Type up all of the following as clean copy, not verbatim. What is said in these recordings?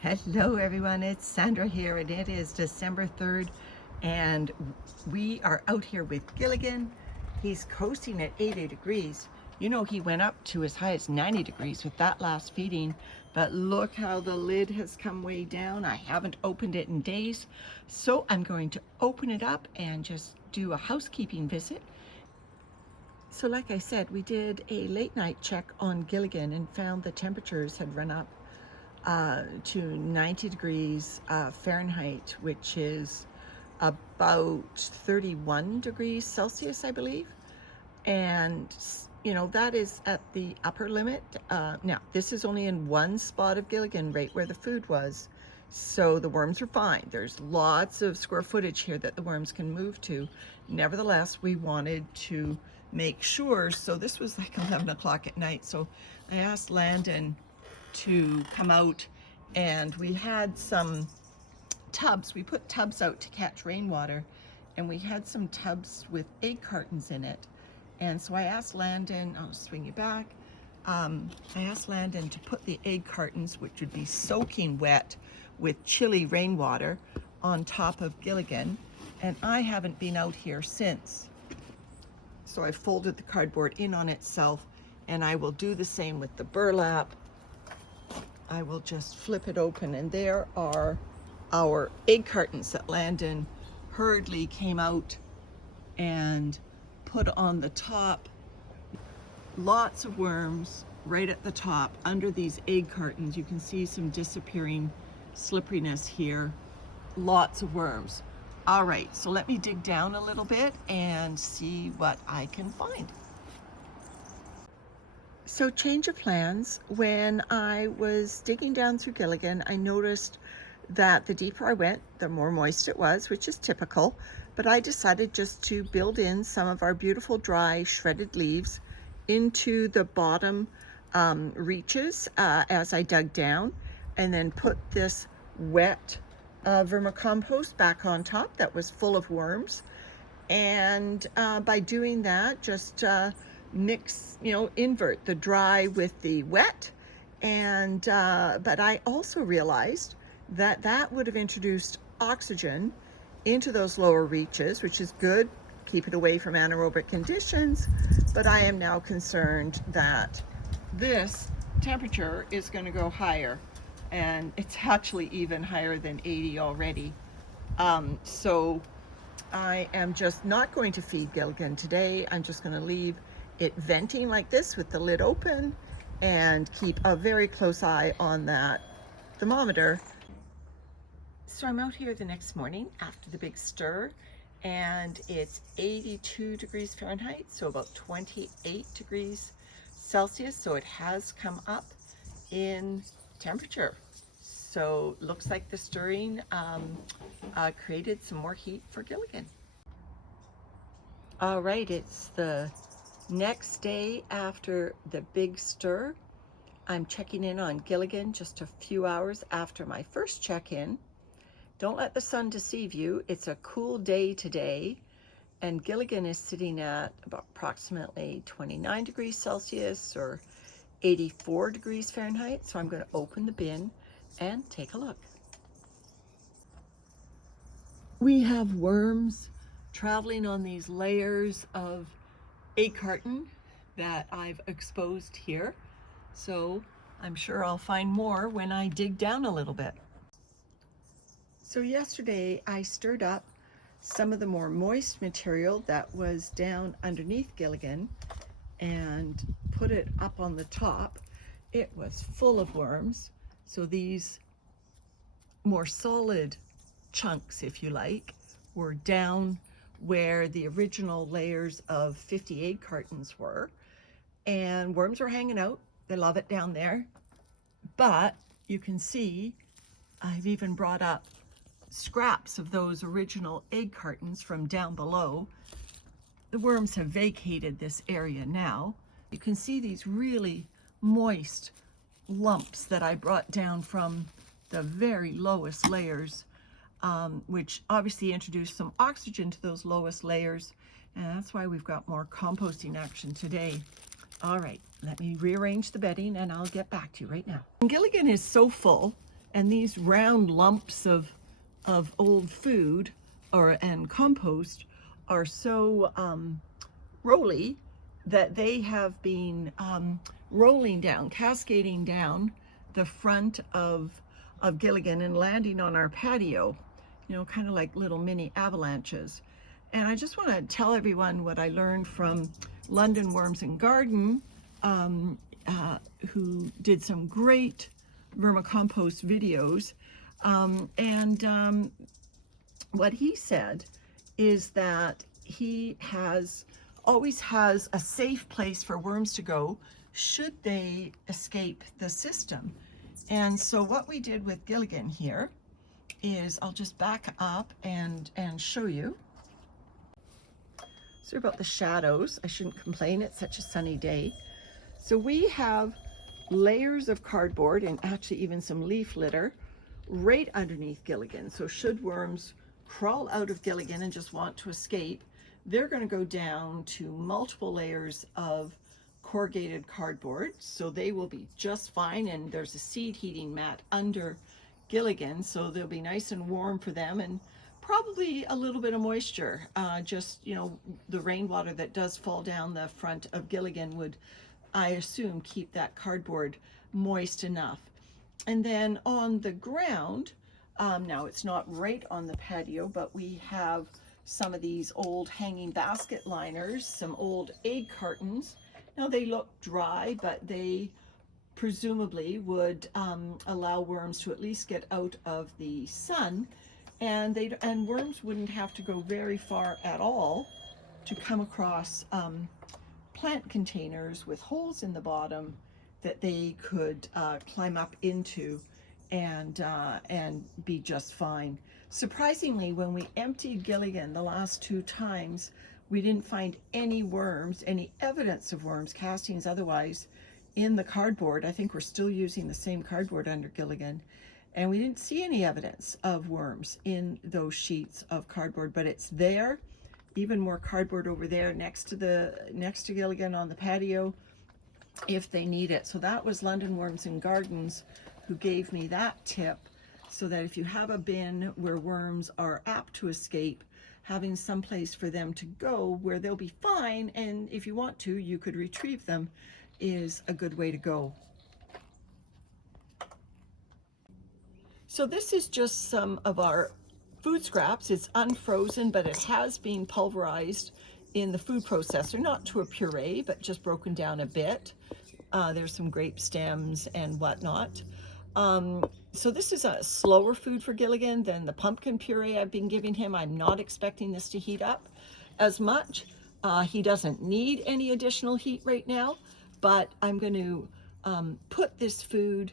Hello everyone, it's Sandra here and it is December 3rd and we are out here with Gilligan. He's coasting at 80 degrees. You know, he went up to as high as 90 degrees with that last feeding, but look how the lid has come way down. I haven't opened it in days, so I'm going to open it up and just do a housekeeping visit. So like I said, we did a late night check on Gilligan and found the temperatures had run up to 90 degrees Fahrenheit, which is about 31 degrees Celsius, I believe. And, you know, that is at the upper limit. Now, this is only in one spot of Gilligan, right where the food was. So the worms are fine. There's lots of square footage here that the worms can move to. Nevertheless, we wanted to make sure. So this was like 11 o'clock at night. So I asked Landon to come out, and we had some tubs. We put tubs out to catch rainwater, and we had some tubs with egg cartons in it. And so I asked Landon, I'll swing you back. I asked Landon to put the egg cartons, which would be soaking wet with chilly rainwater, on top of Gilligan. And I haven't been out here since. So I folded the cardboard in on itself, and I will do the same with the burlap. I will just flip it open, and there are our egg cartons that Landon hurriedly came out and put on the top. Lots of worms right at the top under these egg cartons. You can see some disappearing slipperiness here. Lots of worms. All right, so let me dig down a little bit and see what I can find. So change of plans. When I was digging down through Gilligan, I noticed that the deeper I went, the more moist it was, which is typical, but I decided just to build in some of our beautiful dry shredded leaves into the bottom reaches as I dug down, and then put this wet vermicompost back on top that was full of worms. And by doing that, just mix, invert the dry with the wet. And but I also realized that that would have introduced oxygen into those lower reaches, which is good, keep it away from anaerobic conditions. But I am now concerned that this temperature is going to go higher, and it's actually even higher than 80 already. So I am just not going to feed Gilligan today. I'm just going to leave it venting like this with the lid open and keep a very close eye on that thermometer. So I'm out here the next morning after the big stir, and it's 82 degrees Fahrenheit, so about 28 degrees Celsius. So it has come up in temperature. So looks like the stirring created some more heat for Gilligan. All right, it's the next day after the big stir. I'm checking in on Gilligan just a few hours after my first check-in. Don't let the sun deceive you. It's a cool day today, and Gilligan is sitting at about approximately 29 degrees Celsius or 84 degrees Fahrenheit. So I'm going to open the bin and take a look. We have worms traveling on these layers of egg carton that I've exposed here. So I'm sure I'll find more when I dig down a little bit. So yesterday I stirred up some of the more moist material that was down underneath Gilligan and put it up on the top. It was full of worms. So these more solid chunks, if you like, were down where the original layers of 50 egg cartons were, and worms were hanging out. They love it down there. But you can see I've even brought up scraps of those original egg cartons from down below. The worms have vacated this area now. You can see these really moist lumps that I brought down from the very lowest layers, which obviously introduced some oxygen to those lowest layers, and that's why we've got more composting action today. All right, let me rearrange the bedding and I'll get back to you right now. Gilligan is so full And these round lumps of old food and compost are so rolly that they have been rolling down, cascading down the front of Gilligan and landing on our patio, you know, kind of like little mini avalanches. And I just want to tell everyone what I learned from London Worms and Garden, who did some great vermicompost videos. What he said is that he always has a safe place for worms to go should they escape the system. And so what we did with Gilligan here is, I'll just back up and show you. Sorry about the shadows. I shouldn't complain, it's such a sunny day. So we have layers of cardboard and actually even some leaf litter right underneath Gilligan. So should worms crawl out of Gilligan and just want to escape, they're going to go down to multiple layers of corrugated cardboard. So they will be just fine, and there's a seed heating mat under Gilligan, so they'll be nice and warm for them, and probably a little bit of moisture. Just, you know, the rainwater that does fall down the front of Gilligan would, I assume, keep that cardboard moist enough. And then on the ground, now it's not right on the patio, but we have some of these old hanging basket liners, some old egg cartons. Now they look dry, but they presumably would allow worms to at least get out of the sun, and worms wouldn't have to go very far at all to come across plant containers with holes in the bottom that they could climb up into and be just fine. Surprisingly, when we emptied Gilligan the last 2 times, we didn't find any worms, any evidence of worms, castings otherwise, in the cardboard. I think we're still using the same cardboard under Gilligan, and we didn't see any evidence of worms in those sheets of cardboard, but it's there. Even more cardboard over there next to Gilligan on the patio if they need it. So that was London Worms and Gardens who gave me that tip, so that if you have a bin where worms are apt to escape, having some place for them to go where they'll be fine, and if you want to, you could retrieve them, is a good way to go. So this is just some of our food scraps. It's unfrozen, but it has been pulverized in the food processor, not to a puree, but just broken down a bit. There's some grape stems and whatnot. So this is a slower food for Gilligan than the pumpkin puree I've been giving him. I'm not expecting this to heat up as much. He doesn't need any additional heat right now, but I'm going to put this food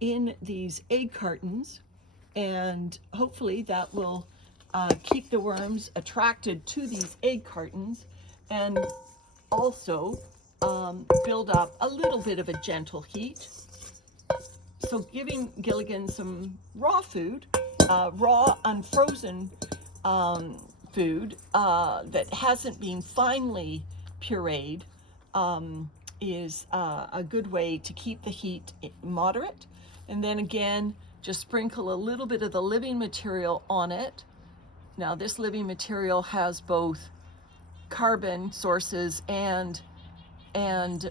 in these egg cartons, and hopefully that will keep the worms attracted to these egg cartons, and also build up a little bit of a gentle heat. So giving Gilligan some raw food, raw unfrozen food that hasn't been finely pureed, is a good way to keep the heat moderate. And then again, just sprinkle a little bit of the living material on it. Now this living material has both carbon sources and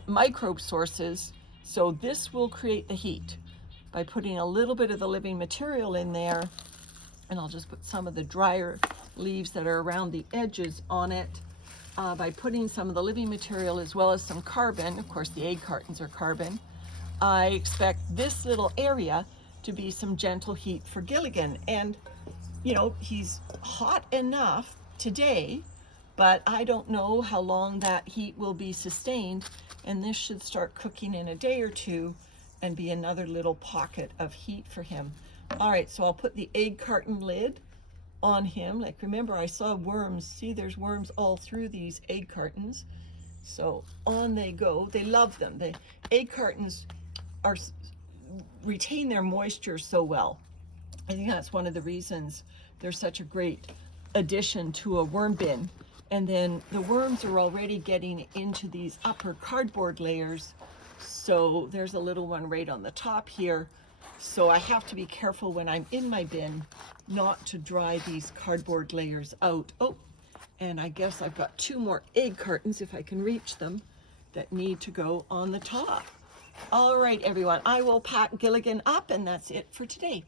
microbe sources, so this will create the heat by putting a little bit of the living material in there. And I'll just put some of the drier leaves that are around the edges on it. By putting some of the living material as well as some carbon, of course the egg cartons are carbon, I expect this little area to be some gentle heat for Gilligan. And you know, he's hot enough today, but I don't know how long that heat will be sustained, and this should start cooking in a day or two and be another little pocket of heat for him. All right, so I'll put the egg carton lid on him. Like, remember, I saw worms. See, there's worms all through these egg cartons. So on they go. They love them. The egg cartons retain their moisture so well. I think that's one of the reasons they're such a great addition to a worm bin. And then the worms are already getting into these upper cardboard layers. So there's a little one right on the top here. So I have to be careful when I'm in my bin not to dry these cardboard layers out. Oh, and I guess I've got 2 more egg cartons, if I can reach them, that need to go on the top. All right, everyone, I will pack Gilligan up, and that's it for today.